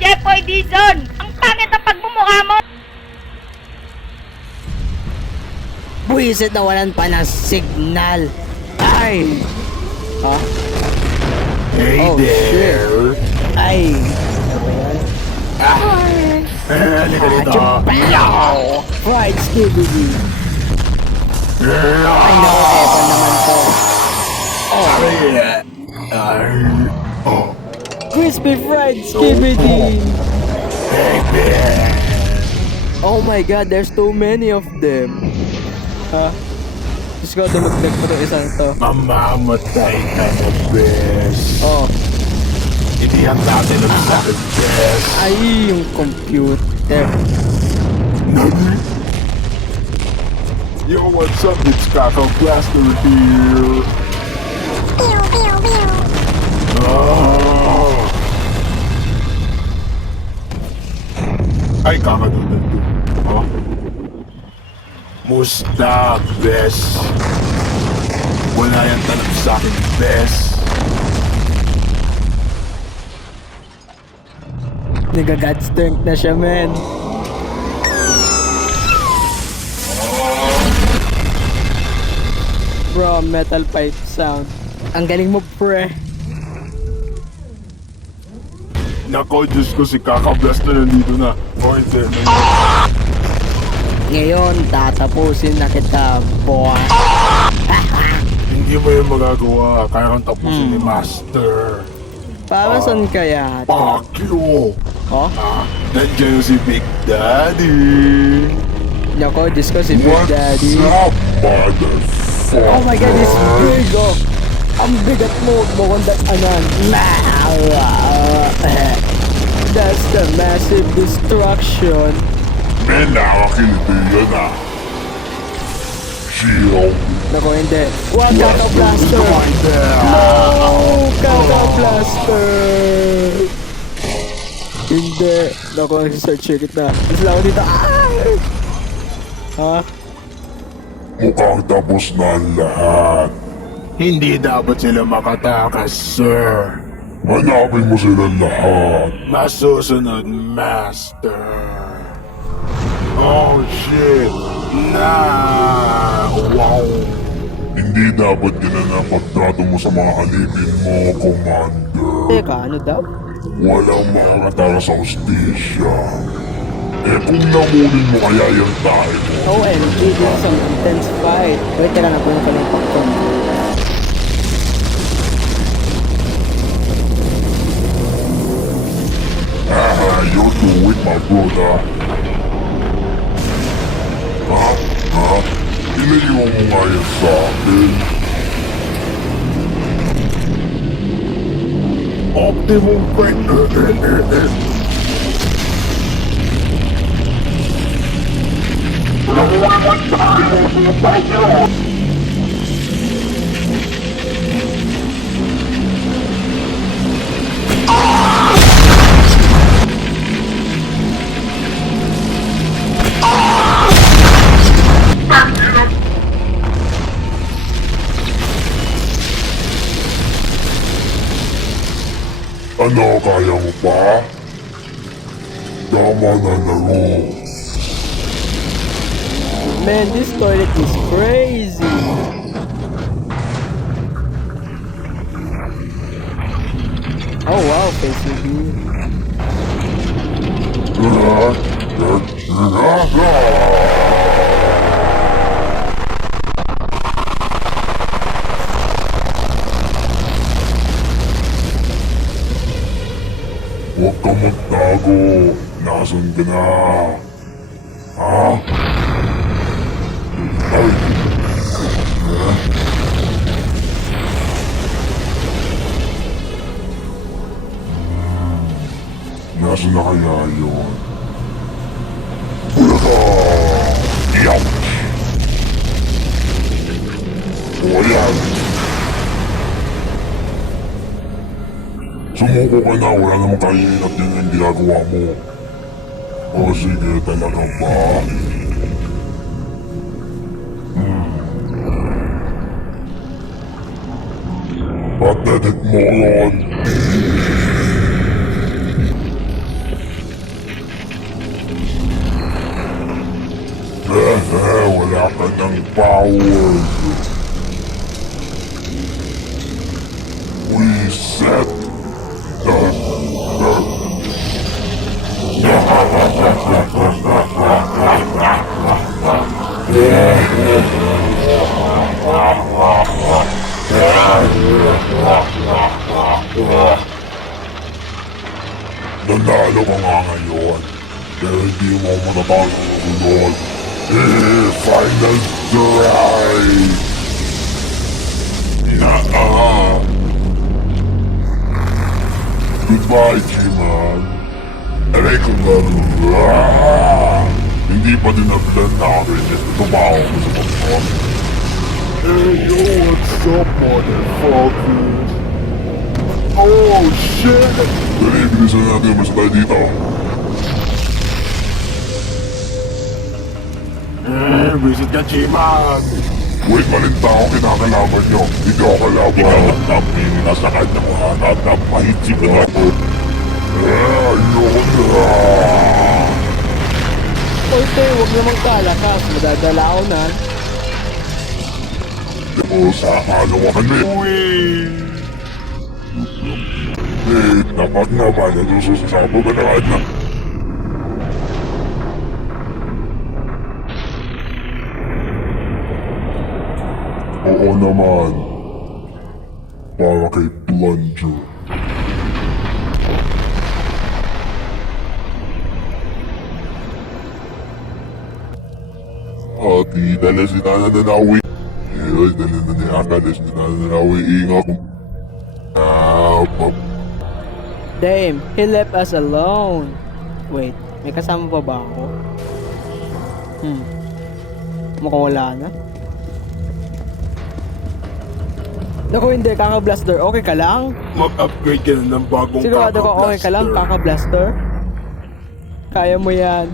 Jeffoy Dizon! Ang pangit ang pagmumukha mo! Buwisit na walan pa ng signal. Ay! Ha? Hey Oh, there! Ay! Halika dito! Pow! Fried Skibidi! Ay naku, eto naman to. Crispy Fried Skibidi! Oh my god, there's too many of them. Ha? Diyos ko, dumagdag pa itong isang to. Mamamatay ka na, bes. Oh, Hindi ang natin ang sakit, bes. ay yung computer. Yo, what's up? It's Kakao Blaster here. Oh. Ay, kakadudod to. Huh? Musta, bes? Wala yan tanong sa akin, bes. Nag-god strength na siya, men. Bro, metal pipe sound. Ang galing mo, pre. Nako, Diyos ko, si Kakao Blaster nandito na. O, hindi. Ngayon, tatapusin na kita, boy. Hindi mo yung magagawa. Kaya kang tapusin ni Master. Para saan kaya? Fuck you! Oh? Nandiyan yung si Big Daddy. Nako, Diyos ko si Big Daddy. What's up, motherfucker? Oh my god, it's big, oh. Ang bigat mo, bukod anan. That's the massive destruction. Men, nakakiliti yun ah. Shield. Nako, hindi. What? Kaka Blaster! No! Kaka Blaster! Hindi. Nako, search it na. Mas lang ako dito. Ay! Ha? Mukhang tapos na ang lahat. Hindi dapat sila makatakas, sir. Hanapin mo sila lahat. Masusunod, Master. Oh, shit. Wow. Hindi dapat ganun ang pagtrato mo sa mga alipin mo, Commander. Teka, ano daw? Walang makakatakas sa hostisya. Eh kung namulin mo kaya yung tayo mo. OMG, this is some intense fight. Wait, teka na po yung kanyang popcorn. Haha, you do it, my brother. Ha? Iniiwan mo nga yan sa akin. Optimum Brain. Ano, kaya mo pa? Tama na laro. Man, this toilet is crazy. Oh wow, face review. Huwag kang magtago. Nasaan ka na? Ha? Ay! Nasaan na kaya yun? Yup! Wayan! Sumuko ka na, wala namang kainin at yun yung ginagawa mo. O sige, talaga ba? Pathetic moron! Wala ka ng power. Reset. Nanalo ka nga ngayon, pero hindi mo matatalo sa sunod. Final drive! Goodbye, G-Man. Aray ko na. Hindi pa din na-plan namin at tumawa ko sa pagkakot. Hey, yo, what's up, motherfuckers? Oh, shit! Dali, bilisan natin umalis tayo dito. Visit ka, G-Man! Wait, maling tao kinakalaban nyo. Hindi ako kalaban. Ikaw nasa kanyang hanap na mahitsip na ako. Ayoko na! Oy, te, huwag namang kalakas. Madadala ako na. O sa kalawakan mo. Dapat naman nasususasabo ka na kahit na. Oo naman. Para kay Plunger. Di dala si Nana Nanawi. Dala na niya akala si Nana Nanawi. Ingat mo. Damn, he left us alone. Wait, may kasama pa ba ako? Mukhang wala na. Naku, hindi, kaka-blaster. Okay ka lang? Mag-upgrade ka na ng bagong Sigurado ka okay ka lang, kaka-blaster? Kaya mo yan.